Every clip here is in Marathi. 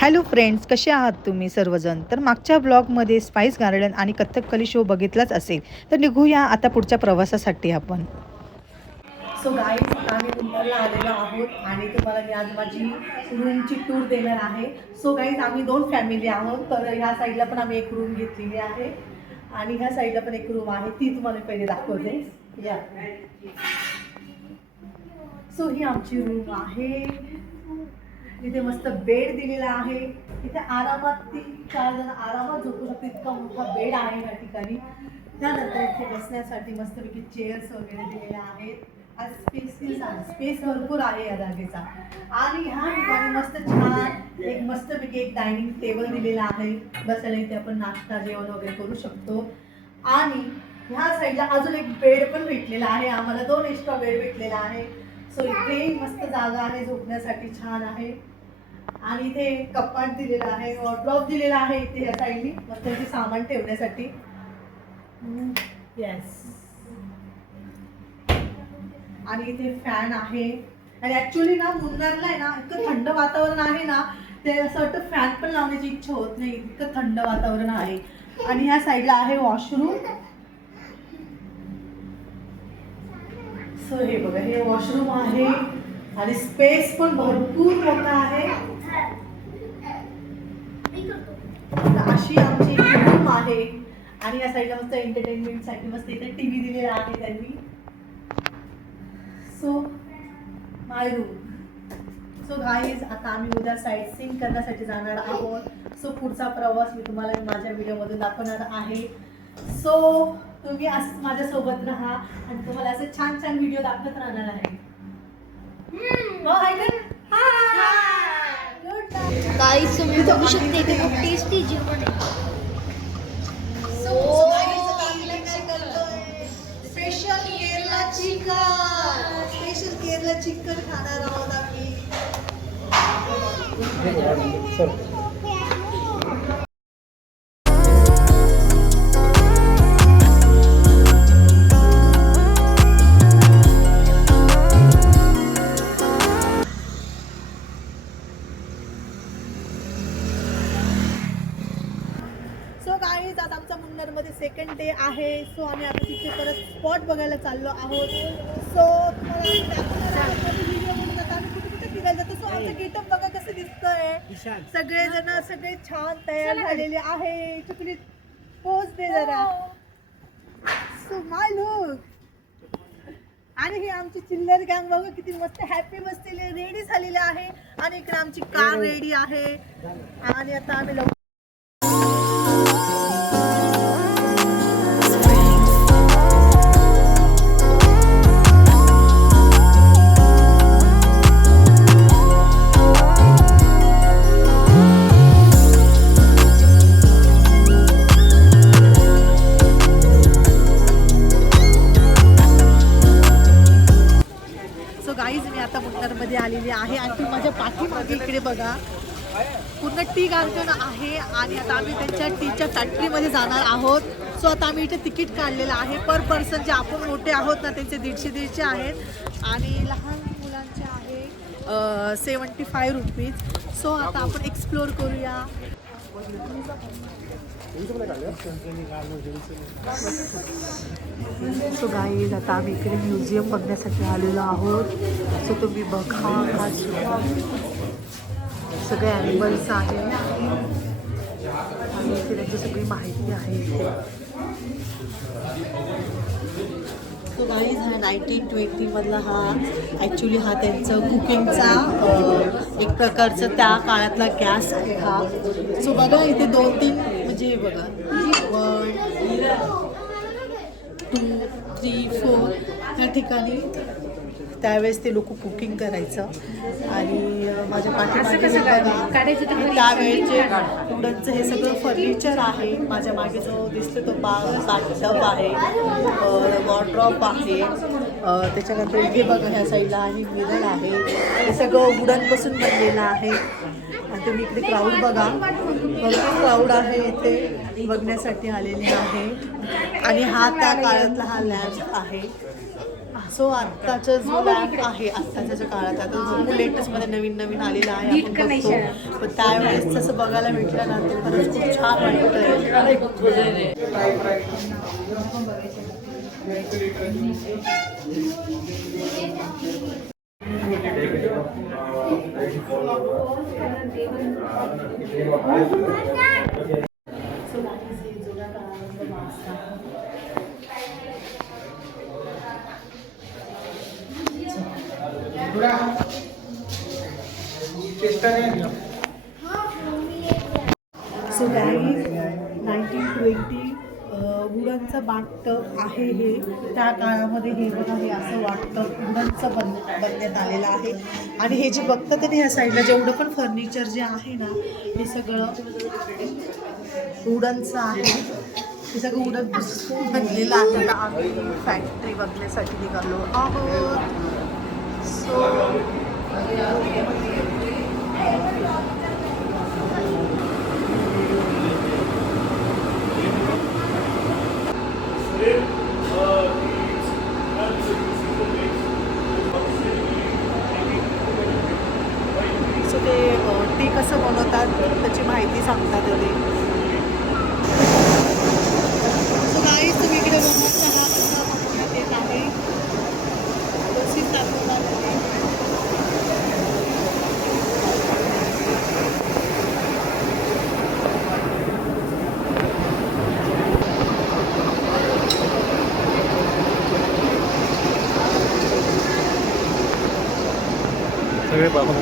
हॅलो फ्रेंड्स, कसे आहात तुम्ही सर्वजण? तर मागच्या ब्लॉगमध्ये स्पाइस गार्डन आणि कथकली शो बघितलाच असेल. तर निघूया आता पुढच्या प्रवासासाठी आपण. सो गाईज, आम्ही मुंबईला आलेलो आहोत आणि तुम्हाला मी आज माझी रूमची टूर देणार आहे. सो गाईज, आम्ही 2 फॅमिली आहोत. तर ह्या साईडला पण आम्ही एक रूम घेतलेली आहे आणि ह्या साईडला पण एक रूम आहे, ती तुम्हाला पहिले दाखवते. या, सो ही आमची रूम आहे. इथे मस्त बेड दिलेला आहे. इथे आरामात 3-4 जण आरामात झोपू शकतो, इतका मोठा बेड आहे या ठिकाणी. त्यानंतर इथे बसण्यासाठी मस्तपैकी चेअर्स वगैरे दिलेल्या आहेत. आज स्पेस भरपूर आहे या जागेचा. आणि ह्या ठिकाणी मस्त छान एक मस्तपैकी एक डायनिंग टेबल दिलेला आहे बसायला. इथे आपण नाश्ता जेवण वगैरे करू शकतो. आणि ह्या साईडला अजून एक बेड पण भेटलेला आहे आम्हाला, 2 एक्स्ट्रा बेड भेटलेला आहे. सो इथे मस्त जागा आहे झोपण्यासाठी, छान आहे. आणि इथे कपाट दिलेला आहे, वॉर्डरोब दिलेला आहे इथे या साईडनी मस्त इथे सामान ठेवण्यासाठी. येस, आणि इथे फॅन आहे. आणि ऍक्च्युली ना मुन्नारला आहे ना, इतकं थंड वातावरण आहे ना, ते असं वाटतं फॅन पण लावण्याची इच्छा होत नाही, इतकं थंड वातावरण आहे. आणि ह्या साईडला आहे वॉशरूम. सो हे बघा, हे वॉशरूम आहे आणि स्पेस पण भरपूर मोठा आहे. अशी आमची रूम आहे. आणि या साईडला मस्त एंटरटेनमेंटसाठी मस्त इथे टीव्ही दिलेला आहे त्यांनी. So my room. So guys, आता आम्ही उद्या साईट सीइंग करण्यासाठी जाणार आहोत. सो पुढचा प्रवास मी तुम्हाला माझ्या व्हिडिओमधून दाखवणार आहे. सो तुम्ही असंच माझ्यासोबत राहा आणि तुम्हाला असं छान छान व्हिडिओ दाखवत राहणार आहे. गाईस, तुम्ही बघू शकते की खूप टेस्टी जेवण आहे. Special Kerala chicken, special Kerala chicken खाणार आहोत आम्ही. सो गाईज, आता आमचा मुन्नारमध्ये सेकंड डे आहे. सो आम्ही आता तिथे परत स्पॉट बघायला चाललो आहोत. सो कुठे फिरायला जातो. सो आमचं गेटअप बघा कसं दिसतंय. सगळेजण सगळे छान तयार झालेले आहे. चुकली पोच दे जरा. So my look. आणि ही आमची चिल्लर गँग बघा किती मस्त हॅपी बसलेले रेडी झालेले आहे. आणि इकडे आमची कार रेडी आहे. आणि आता आम्ही मुन्नारमध्ये आलेली आहे. आणि ती माझ्या पाठीमागे इकडे बघा पूर्ण टी गार्डन आहे. आणि आता आम्ही त्यांच्या टीच्या फॅक्टरीमध्ये जाणार आहोत. सो आता आम्ही इथे तिकीट काढलेलं आहे. पर पर्सन जे आपण मोठे आहोत ना त्यांचे 150 आहेत आणि लहान मुलांचे आहे 75 रुपीज. सो आता आपण एक्सप्लोअर करूया. सो गाईज, आता आम्ही इकडे म्युझियम बघण्यासाठी आलेलो आहोत. सो तुम्ही बघा, हा सगळे ॲनिमल्स आहेत आणि इथे त्यांची सगळी माहिती आहे इथे. सो गाईज, हा 1920 मधला हा ॲक्च्युली हा त्यांचं कुकिंगचा एक प्रकारचं त्या काळातला गॅस आहे हा. सो बघा इथे 2-3 म्हणजे हे बघा 1, 2, 3, 4 त्या ठिकाणी त्यावेळेस ते लोक कुकिंग करायचं. आणि माझ्या पाठीमागे त्यावेळेचे वुडनचं हे सगळं फर्निचर आहे. माझ्या मागे जो दिसतो तो बाथटब आहे, वॉर्डरोब आहे. त्याच्यानंतर इथे बघा ह्या साईडला आहे मिरर आहे. हे सगळं वुडनपासून बनलेलं आहे. आणि तुम्ही इकडे क्राऊड बघा, भरपूर क्राऊड आहे इथे बघण्यासाठी आलेले आहे. आणि हा त्या काळातला हा लॅम्प आहे. सो आत्ताचा जो लॅम्प आहे आत्ताच्या ज्या काळात आता जो लेटेस्टमध्ये नवीन नवीन आलेला आहे आपण बघतो पण त्यावेळेस तसं बघायला भेटलं ना तर खरंच खूप छान वाटतंय. सो गाईज 1920 वुडनचं बाटटब आहे हे. त्या काळामध्ये हे बघा हे असं वाटतं वुडनचं बनण्यात आलेलं आहे. आणि हे जे बघतं ते ह्या साईडला जेवढं पण फर्निचर जे आहे ना हे सगळं वुडनचं आहे. हे सगळं वुडन बनलेलं आहे. आम्ही फॅक्टरी बघण्यासाठी निघालो आहोत. सो ते कसं बनवतात त्याची माहिती सांगतात ते. सो गाईज तुम्ही इकडे बघा चहा कसा बनवण्यात येत आहे. बसीस दाखवतात आहे. सगळे पाहून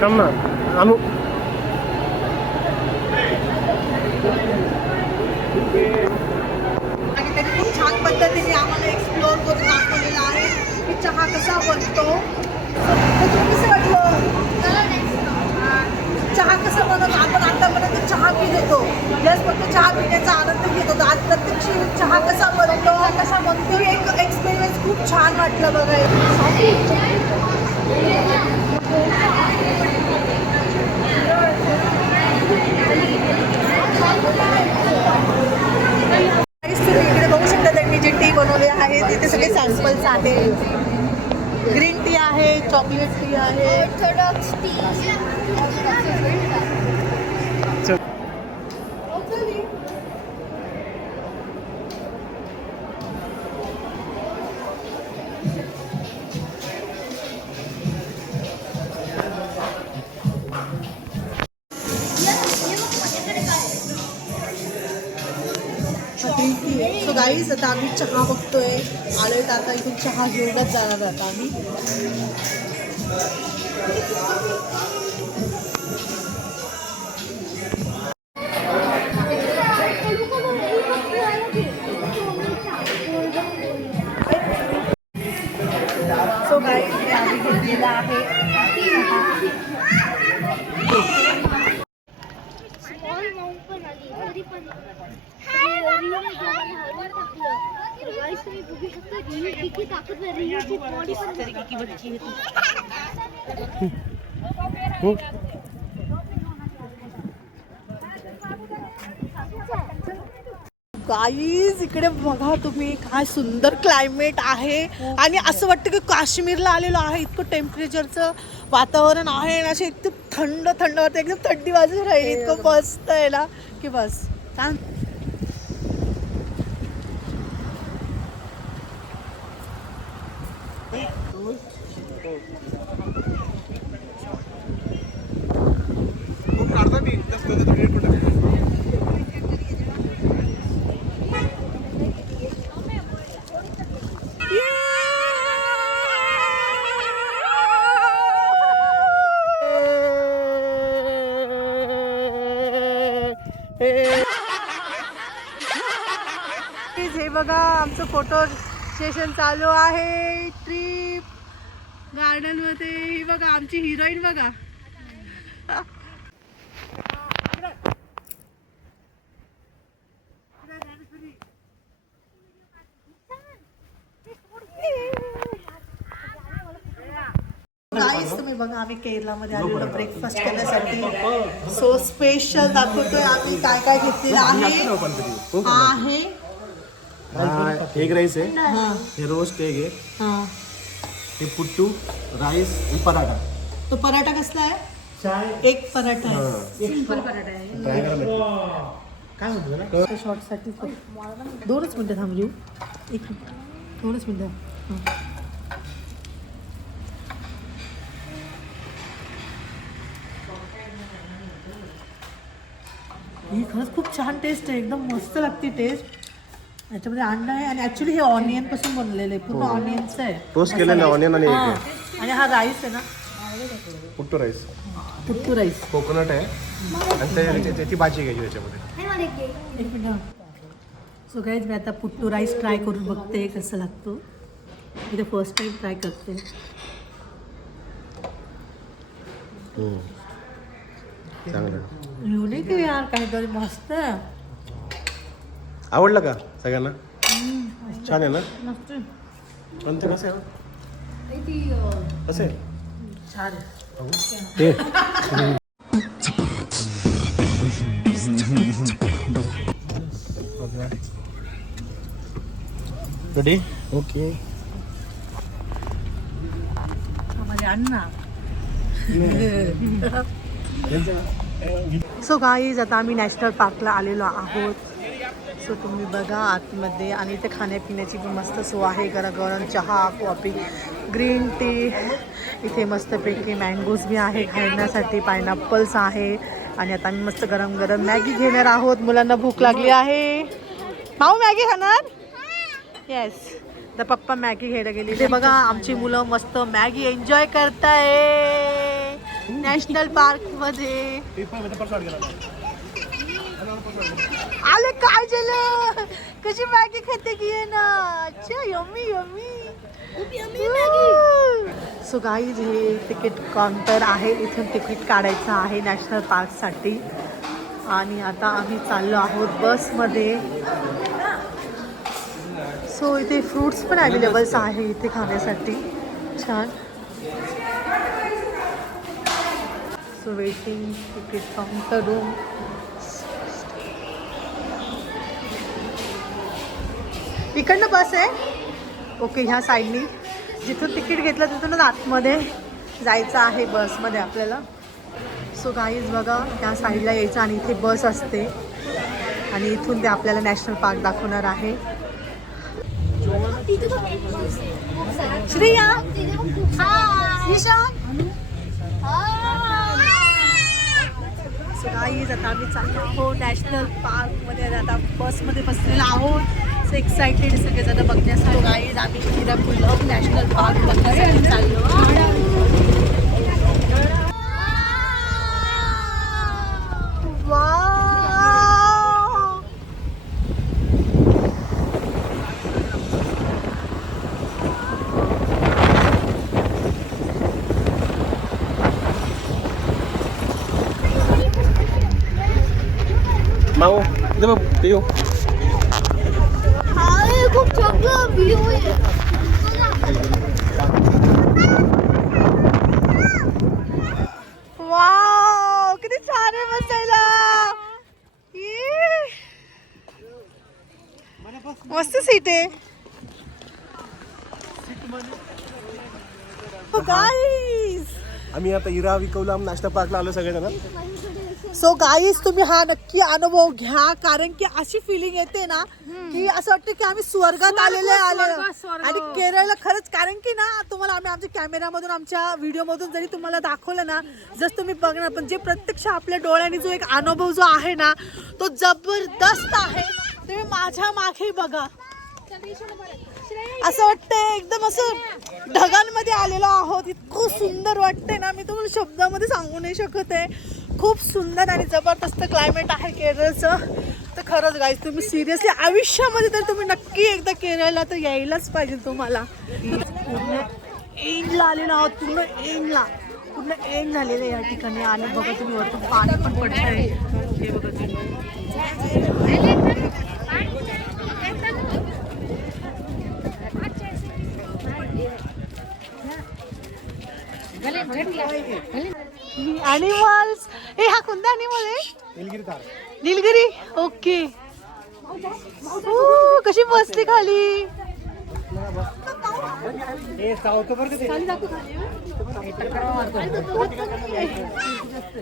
कम ना आणू आणि त्यांनी खूप छान पद्धतीने आम्हाला एक्सप्लोअर करून दाखवलेला आहे की चहा कसा बनतो. तर तुला कसं वाटलं चहा कसा बनवतो. आपण आतापर्यंत चहा पीत होतो प्लस फक्त चहा पिण्याचा आनंद घेत होतो. आज प्रत्यक्ष चहा कसा बनतो एक एक्सपिरियन्स खूप छान वाटलं बघायला. इकडे बघू शकता त्यांनी जे टी बनवले आहे तिथे सगळे सॅम्पल्स आहे. ग्रीन टी आहे, चॉकलेट टी आहे. Orthodox T. सो गाईज आता आम्ही चहा बघतोय. आलोय तर आता इथून चहा घेऊनच जाणार आता आम्ही. सो गाईज आम्ही घेतलेला आहे. स्मॉल माउंट पण आली तरी पण रिव्ह्यू हरवून टाकलं. तर गाईस तुम्ही बघू शकता रिव्ह्यू किती ताकदवर रिव्ह्यूची बॉडी पण तरी किती बच्ची होती. गाईज इकडे बघा तुम्ही काय सुंदर क्लायमेट आहे. आणि असं वाटतं की काश्मीरला आलेलो आहे. इतकं टेम्परेचरचं वातावरण आहे आणि असे एकदम थंड थंड वाटतं. एकदम थंडी वाजून राहिली. इतकं मस्त आहे ना की बस छान. हे बघा आमचं फोटो सेशन चालू आहे. ट्रिप गार्डन मध्ये. ही बघा आमची हिरोईन बघा. बघा आम्ही केरलामध्ये आलेलो ब्रेकफास्ट करण्यासाठी. सो स्पेशल दाखवतोय आम्ही काय काय घेतलेलं आहे. एग राईस आहे, हा हे रोस्ट एग आहे, हा. हे पुट्टू राईस आणि पराठा. तो पराठा कसला आहे? एक पराठा आहे. ट्राय करा. काय म्हणतो ना शॉर्टसाठी 2च मिनटं थांब लिहू. 1 मिनिट 2च मिनटं. ही खरंच खूप छान टेस्ट आहे, एकदम मस्त लागते टेस्ट. याच्यामध्ये अंडा आहे आणि ॲक्च्युली हे ऑनियन पासून बनलेलं आहे, पूर्ण ऑनियनचं आहे. टोस्ट केलेलं ऑनियन आणि हा. एग आणि हा राईस आहे ना, आहे. Puttu rice, puttu rice. Coconut आहे आणि त्याची भाजी घ्यायची त्याच्यामध्ये. 1 मिनिट. सो गाईज मी आता पुट्टू राईस ट्राय करून बघते कसं लागतो. मी ते फर्स्ट टाइम ट्राय करते. चांगलं युनिक आहे यार, काहीतरी मस्त आहे. आवडलं का सगळ्यांना? छान आहे ना? मस्त पण ते कसं आहे कसं आहे छान आहे. ते रेडी ओके. म्हणजे अण्णा. सो गाईज आता आम्ही नॅशनल पार्कला आलेलो आहोत. सो तुम्ही बघा आतमध्ये, आणि इथे खाण्यापिण्याची पण मस्त सोय आहे. गरम चहा, कॉफी, ग्रीन टी. इथे मस्तपैकी मँगोज बी आहे खाण्यासाठी, पायनॅपल्स आहे. आणि आता आम्ही मस्त गरम गरम मॅगी घेणार आहोत. मुलांना भूक लागली आहे. माऊ मॅगी खाणार? येस. तर पप्पा मॅगी घ्यायला गेली. ते बघा आमची मुलं मस्त मॅगी एन्जॉय करताय नॅशनल पार्क मध्ये. आले काय झालं? कशी मॅगी खाते की आहे ना. अच्छा यम्मी यम्मी. सो गाईज हे तिकीट काउंटर आहे, इथून तिकीट काढायचं आहे नॅशनल पार्कसाठी. आणि आता आम्ही चाललो आहोत बसमध्ये. सो इथे फ्रूट्स पण अवेलेबल्स आहे इथे खाण्यासाठी. छान. So waiting ticket counter room. इकडनं बस आहे. ओके, ह्या साईडनी जिथून तिकीट घेतलं तिथूनच आतमध्ये जायचं आहे बसमध्ये आपल्याला. सो गाईज बघा ह्या साईडला यायचं आणि इथे बस असते आणि इथून ते आपल्याला नॅशनल पार्क दाखवणार आहे. श्रेया, सो गाईज आता आम्ही चाललो आहोत नॅशनल पार्कमध्ये. आता बसमध्ये बसलेलो आहोत. सो एक्साइटेड सगळेजण बघण्यासाठी. गाईज आम्ही हिरापुरम नॅशनल पार्क बघण्यासाठी चाललो. माऊ दे बघ पिऊ. खूप चांगलं व्ह्यू आहे. वाव किती छान आहे बसायला. मस्त सीट आहे. गाईज आम्ही आता इरा विकवलाम नॅशनल पार्कला आलो सगळेजण. सो गाईज तुम्ही हा नक्की अनुभव घ्या, कारण की अशी फिलिंग येते ना की असं वाटतं की आम्ही स्वर्गात आलेलो. आणि केरळला खरंच, कारण की ना तुम्हाला आम्ही आमच्या कॅमेरामधून आमच्या व्हिडिओमधून जरी तुम्हाला दाखवलं ना, जसं तुम्ही बघणार, पण जे प्रत्यक्ष आपल्या डोळ्यांनी जो एक अनुभव जो आहे ना तो जबरदस्त आहे. तुम्ही माझ्या मागे बघा, असं वाटतंय एकदम असं ढगांमध्ये आलेलो आहोत. इतकं सुंदर वाटतंय ना, मी तुम्हाला शब्दामध्ये सांगू नाही शकत आहे. खूप सुंदर आणि जबरदस्त क्लायमेट आहे केरळचं. तर खरंच गाईज तुम्ही सिरियसली आयुष्यामध्ये तर तुम्ही नक्की एकदा केरळला तर यायलाच पाहिजे तुम्हाला. पूर्ण एंडला आलेलो आहोत, पूर्ण एंड झालेलं आहे या ठिकाणी. आणि बघा तुम्ही वरतून पाणी पण पडतंय, हे बघा तुम्ही. ॲनिमल्स. हे हा कोणता ॲनिमल आहे? निलगिरी. ओके. कशी बसली खाली.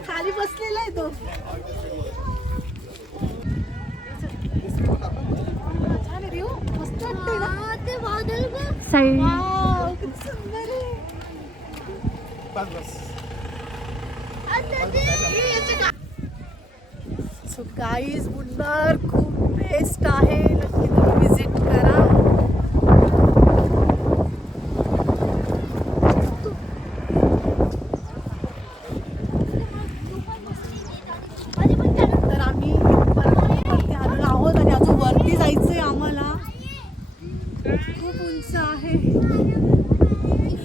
खाली बसलेला आहे तो. छान आहे रे हो. मस्त वाटतंय ना. ते वादळ बघ. वाव, किती सुंदर आहे. सो गाईज मुन्नार खूप बेस्ट आहे. नक्की तुम्ही विजिट करा. तर आम्ही वरती आलेलो आहोत आणि अजून वरती जायचंय आम्हाला. खूप उंच आहे.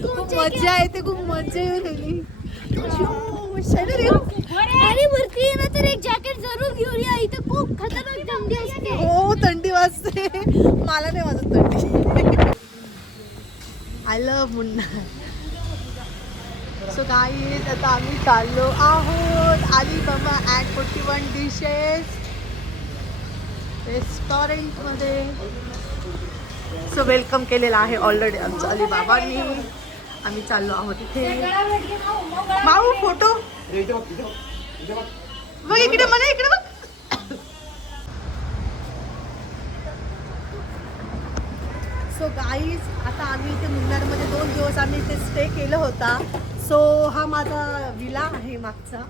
खूप मजा येते. खूप मजा येईल. आणि वरती आहे ना तर एक जॅकेट जरूर घेऊया. इथे खूप खतरनाक थंडी असते. हो थंडी वाजते. मला नाही वाजत थंडी. I love Munnar. So guys आता आम्ही चाललो आहोत अलीबाबा ॲट 41 डिशेस रेस्टॉरंटमध्ये. सो वेलकम केलेलं आहे ऑलरेडी आमचं अलीबाबांनी. आम्ही चाललो आहोत इथे. माऊ फोटो बघ इकडे. मला इकडे बघ. सो गाईज आता आम्ही इथे मुन्नारमध्ये 2 दिवस आम्ही इथे स्टे केलं होता. सो हा माझा विला आहे मागचा.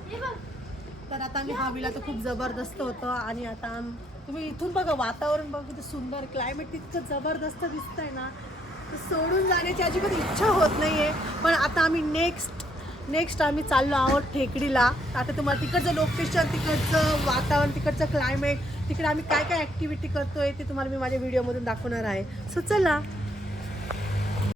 तर आता आम्ही हा विला तर खूप जबरदस्त होतं. आणि आता तुम्ही इथून बघा वातावरण बघा किती सुंदर. क्लायमेट तितकं जबरदस्त दिसतंय ना. तर सोडून जाण्याची अजिबात इच्छा होत नाही आहे. पण आता आम्ही नेक्स्ट आम्ही चाललो आहोत टेकडीला. आता तुम्हाला तिकडचं लोकेशन, तिकडचं वातावरण, तिकडचं क्लायमेट, तिकडे आम्ही काय काय ॲक्टिव्हिटी करतोय ते तुम्हाला मी माझ्या व्हिडिओमधून दाखवणार आहे. सो चला.